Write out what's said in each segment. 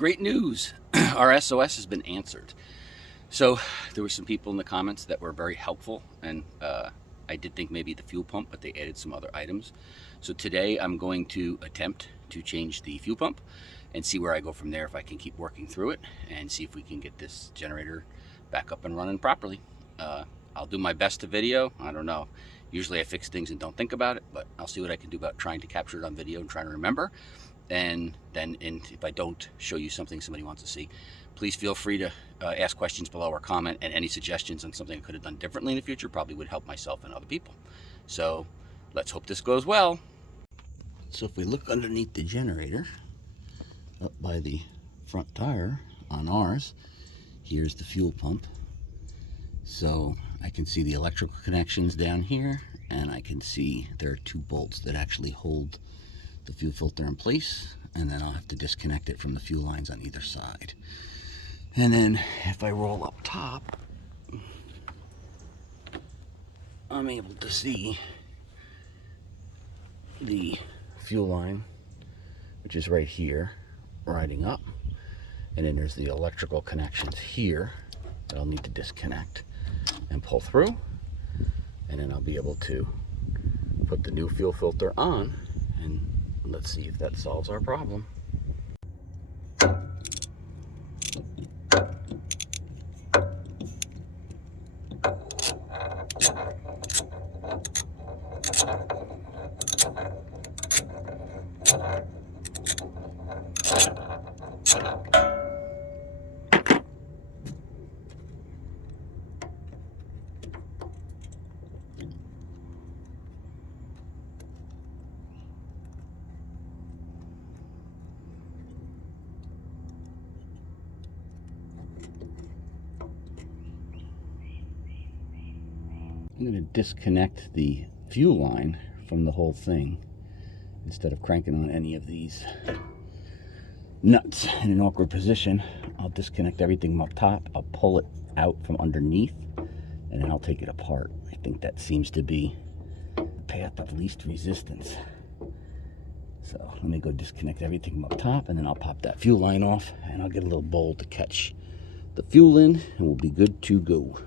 Great news. Our SOS has been answered. So there were some people in the comments that were very helpful, and I did think maybe the fuel pump, but they added some other items. So today I'm going to attempt to change the fuel pump and see where I go from there, if I can keep working through it and see if we can get this generator back up and running properly. I'll do my best to video. I don't know. Usually I fix things and don't think about it, but I'll see what I can do about trying to capture it on video and trying to remember. And then if I don't show you something somebody wants to see, please feel free to ask questions below or comment, and any suggestions on something I could have done differently in the future probably would help myself and other people. So let's hope this goes well. So if we look underneath the generator, up by the front tire on ours, here's the fuel pump. So I can see the electrical connections down here, and I can see there are two bolts that actually hold the fuel filter in place, and then I'll have to disconnect it from the fuel lines on either side. And then if I roll up top, I'm able to see the fuel line, which is right here, riding up. And then there's the electrical connections here that I'll need to disconnect and pull through. And then I'll be able to put the new fuel filter on, and let's see if that solves our problem. I'm going to disconnect the fuel line from the whole thing instead of cranking on any of these nuts in an awkward position. I'll disconnect everything from up top. I'll pull it out from underneath, and then I'll take it apart. I think that seems to be the path of least resistance. So let me go disconnect everything from up top, and then I'll pop that fuel line off, and I'll get a little bowl to catch the fuel in, and we'll be good to go.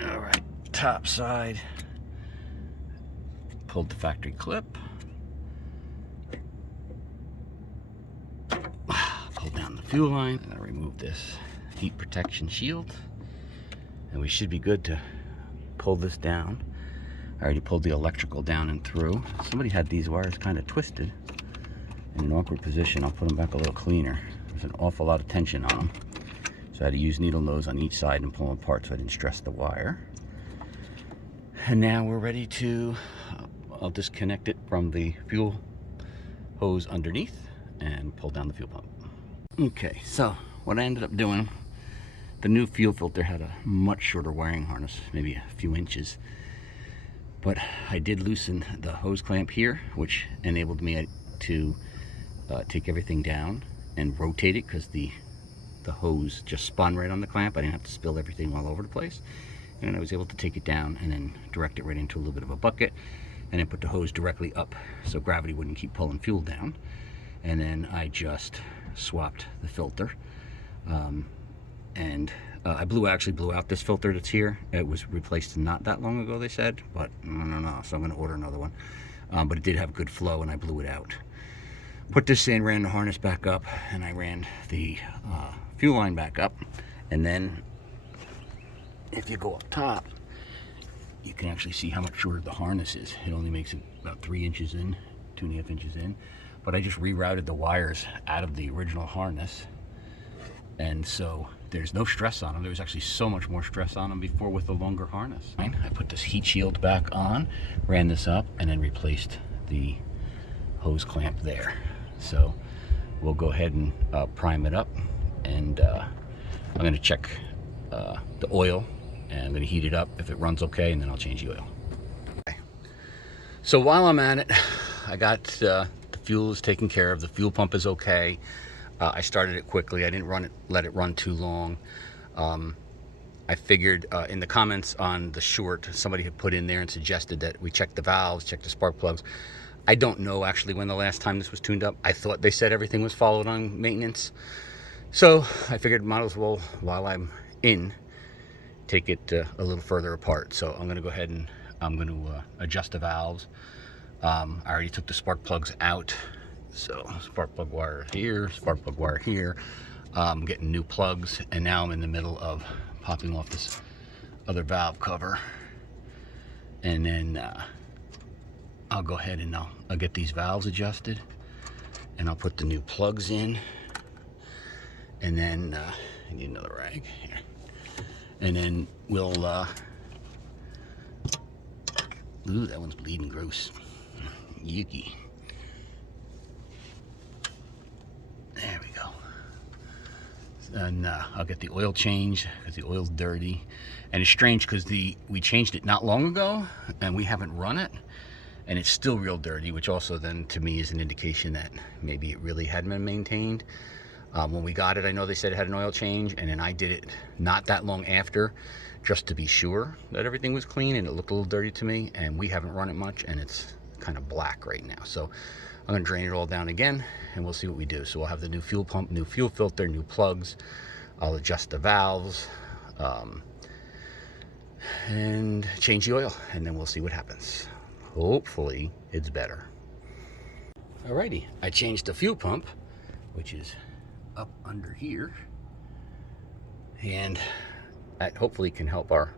Alright, top side. Pulled the factory clip. Pull down the fuel line, and I remove this heat protection shield, and we should be good to pull this down. I already pulled the electrical down and through. Somebody had these wires kind of twisted in an awkward position. I'll put them back a little cleaner. There's an awful lot of tension on them, so I had to use needle nose on each side and pull them apart so I didn't stress the wire. And now we're ready to, I'll disconnect it from the fuel hose underneath and pull down the fuel pump. Okay, so what I ended up doing, the new fuel filter had a much shorter wiring harness, maybe a few inches, but I did loosen the hose clamp here, which enabled me to take everything down and rotate it, because the hose just spun right on the clamp. I didn't have to spill everything all over the place, and I was able to take it down and then direct it right into a little bit of a bucket, and then put the hose directly up so gravity wouldn't keep pulling fuel down. And then I just swapped the filter, and I actually blew out this filter that's here. It was replaced not that long ago, they said, but I don't know, so I'm going to order another one. But it did have good flow, and I blew it out. Put this in, ran the harness back up, and I ran the fuel line back up. And then if you go up top, you can actually see how much shorter the harness is. It only makes it about 3 inches in, 2.5 inches in. But I just rerouted the wires out of the original harness, and so there's no stress on them. There was actually so much more stress on them before with the longer harness. I put this heat shield back on, ran this up, and then replaced the hose clamp there. So we'll go ahead and prime it up, and I'm going to check the oil, and I'm going to heat it up if it runs okay, and then I'll change the oil. Okay. So while I'm at it, I got the fuel is taken care of. The fuel pump is okay. I started it quickly. I didn't let it run too long. I figured in the comments on the short, somebody had put in there and suggested that we check the valves, check the spark plugs. I don't know actually when the last time this was tuned up. I thought they said everything was followed on maintenance. So I figured might as well, while I'm in, take it a little further apart. So I'm gonna go ahead and I'm gonna adjust the valves. I already took the spark plugs out. So spark plug wire here, spark plug wire here. I'm getting new plugs, and now I'm in the middle of popping off this other valve cover. And then I'll go ahead and I'll get these valves adjusted, and I'll put the new plugs in. And then I need another rag here. And then we'll ooh, that one's bleeding gross. Yucky. There we go. And I'll get the oil changed because the oil's dirty. And it's strange because we changed it not long ago and we haven't run it, and it's still real dirty, which also then to me is an indication that maybe it really hadn't been maintained. When we got it, I know they said it had an oil change, and then I did it not that long after just to be sure that everything was clean, and it looked a little dirty to me, and we haven't run it much, and it's kind of black right now. So I'm gonna drain it all down again, and we'll see what we do. So we'll have the new fuel pump, new fuel filter, new plugs. I'll adjust the valves and change the oil, and then we'll see what happens. Hopefully it's better. Alrighty, I changed the fuel pump, which is up under here, and that hopefully can help our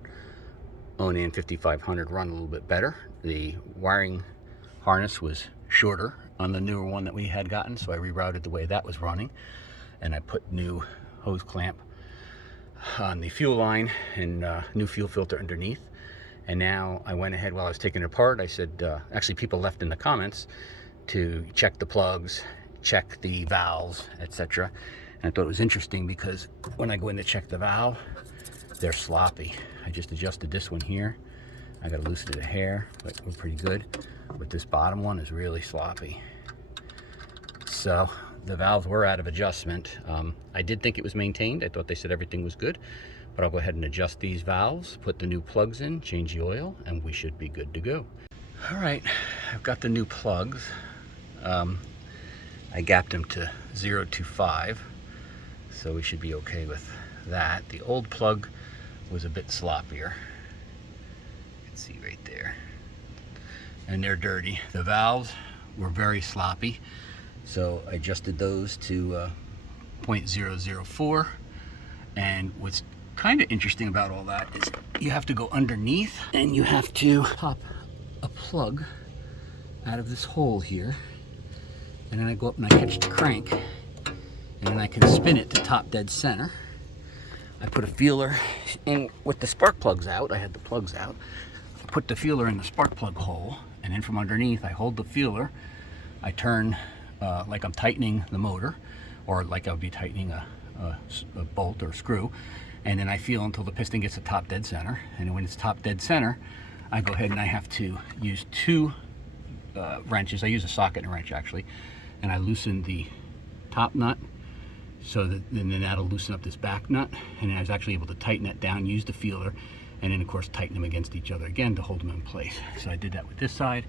Onan 5500 run a little bit better. The wiring harness was shorter on the newer one that we had gotten, so I rerouted the way that was running, and I put new hose clamp on the fuel line and new fuel filter underneath. And now I went ahead, while I was taking it apart, I said, actually people left in the comments to check the plugs, check the valves, etc. And I thought it was interesting because when I go in to check the valve, they're sloppy. I just adjusted this one here. I gotta loosen it a hair, but we're pretty good. But this bottom one is really sloppy. So the valves were out of adjustment. I did think it was maintained. I thought they said everything was good, but I'll go ahead and adjust these valves, put the new plugs in, change the oil, and we should be good to go. All right, I've got the new plugs. I gapped them to 0 to 5, so we should be okay with that. The old plug was a bit sloppier. You can see right there. And they're dirty. The valves were very sloppy, so I adjusted those to 0.004. And what's kind of interesting about all that is you have to go underneath and you have to pop a plug out of this hole here, and then I go up and I catch the crank, and then I can spin it to top dead center. I put a feeler in with the spark plugs out. I had the plugs out. I put the feeler in the spark plug hole, and then from underneath I hold the feeler. I turn like I'm tightening the motor, or like I would be tightening a bolt or screw, and then I feel until the piston gets to top dead center. And when it's top dead center, I go ahead and I have to use two wrenches. I use a socket and a wrench actually, and I loosen the top nut, so that then that'll loosen up this back nut, and then I was actually able to tighten that down, use the feeler, and then of course tighten them against each other again to hold them in place. So I did that with this side,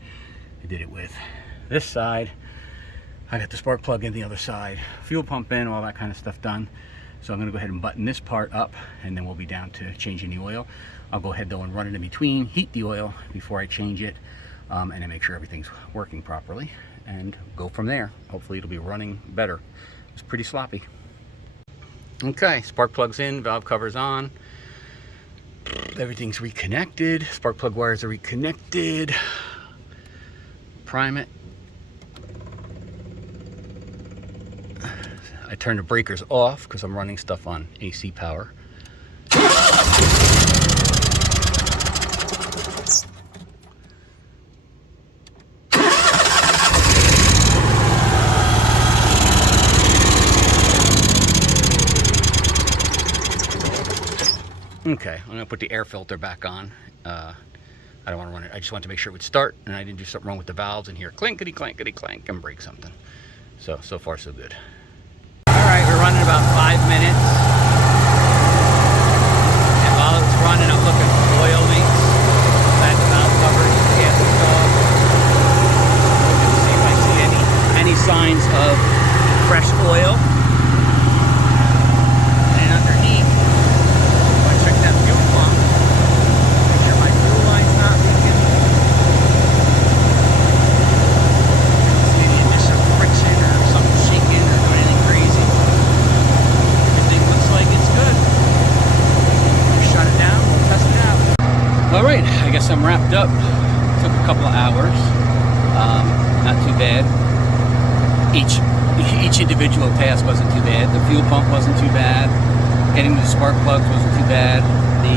I did it with this side. I got the spark plug in the other side, fuel pump in, all that kind of stuff done. So I'm going to go ahead and button this part up, and then we'll be down to changing the oil. I'll go ahead though and run it in between, heat the oil before I change it, and then make sure everything's working properly, and go from there. Hopefully it'll be running better. It's pretty sloppy. Okay, spark plugs in, valve covers on. Everything's reconnected. Spark plug wires are reconnected. Prime it. I turn the breakers off because I'm running stuff on AC power. Okay, I'm gonna put the air filter back on. I don't want to run it. I just want to make sure it would start, and I didn't do something wrong with the valves in here. Clinkety clankety clank and break something. So far so good. All right, we're running about 5 minutes, and while it's running, I'm looking for oil leaks. That's the valve cover, gas exhaust. I'm wrapped up. Took a couple of hours. Not too bad. Each individual task wasn't too bad. The fuel pump wasn't too bad. Getting the spark plugs wasn't too bad. The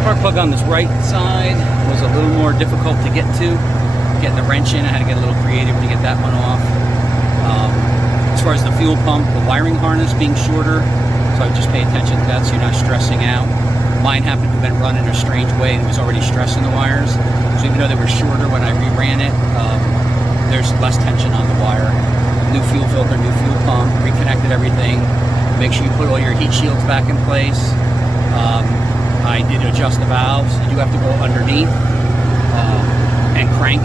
spark plug on this right side was a little more difficult to get to. Getting the wrench in, I had to get a little creative to get that one off. As far as the fuel pump, the wiring harness being shorter, so I would just pay attention to that so you're not stressing out. Mine happened to have been run in a strange way and it was already stressing the wires. So even though they were shorter when I reran it, there's less tension on the wire. New fuel filter, new fuel pump, reconnected everything. Make sure you put all your heat shields back in place. I did adjust the valves. You do have to go underneath and crank.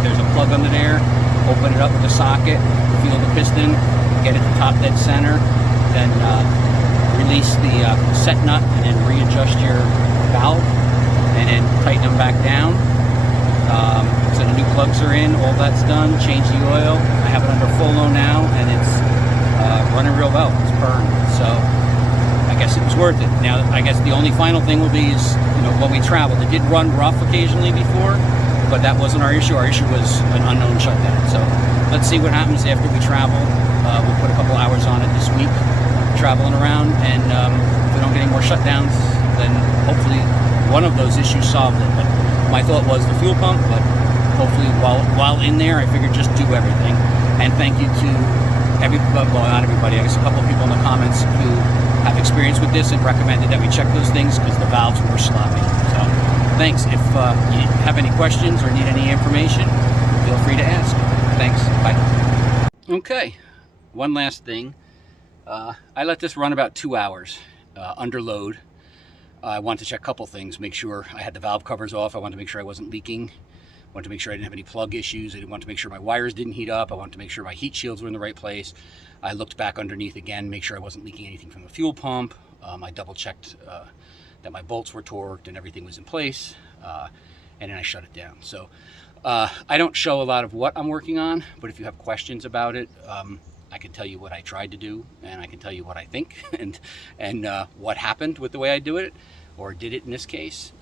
There's a plug under there. Open it up with the socket, feel the piston, get it to top dead center, then release the set nut and then readjust your valve and then tighten them back down. So the new plugs are in, all that's done, change the oil. I have it under full low now and it's running real well, it's burned. So I guess it was worth it. Now I guess the only final thing will be is, when we traveled, it did run rough occasionally before, but that wasn't our issue. Our issue was an unknown shutdown. So let's see what happens after we travel. We'll put a couple hours on it this week, traveling around, and if we don't get any more shutdowns, then hopefully one of those issues solved it. But my thought was the fuel pump, but hopefully while in there, I figured just do everything. And thank you to not everybody, I guess a couple of people in the comments who have experience with this and recommended that we check those things because the valves were sloppy. So thanks. If you have any questions or need any information, feel free to ask. Thanks. Bye. Okay, one last thing. I let this run about 2 hours under load. I wanted to check a couple things, make sure I had the valve covers off. I wanted to make sure I wasn't leaking. I wanted to make sure I didn't have any plug issues. I wanted to make sure my wires didn't heat up. I wanted to make sure my heat shields were in the right place. I looked back underneath again, make sure I wasn't leaking anything from the fuel pump. I double checked that my bolts were torqued and everything was in place. And then I shut it down. So I don't show a lot of what I'm working on, but if you have questions about it, I can tell you what I tried to do, and I can tell you what I think and what happened with the way I do it, or did it in this case.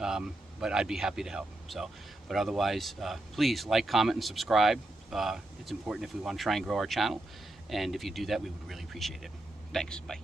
But I'd be happy to help. So, but otherwise, please like, comment, and subscribe. It's important if we want to try and grow our channel, and if you do that, we would really appreciate it. Thanks. Bye.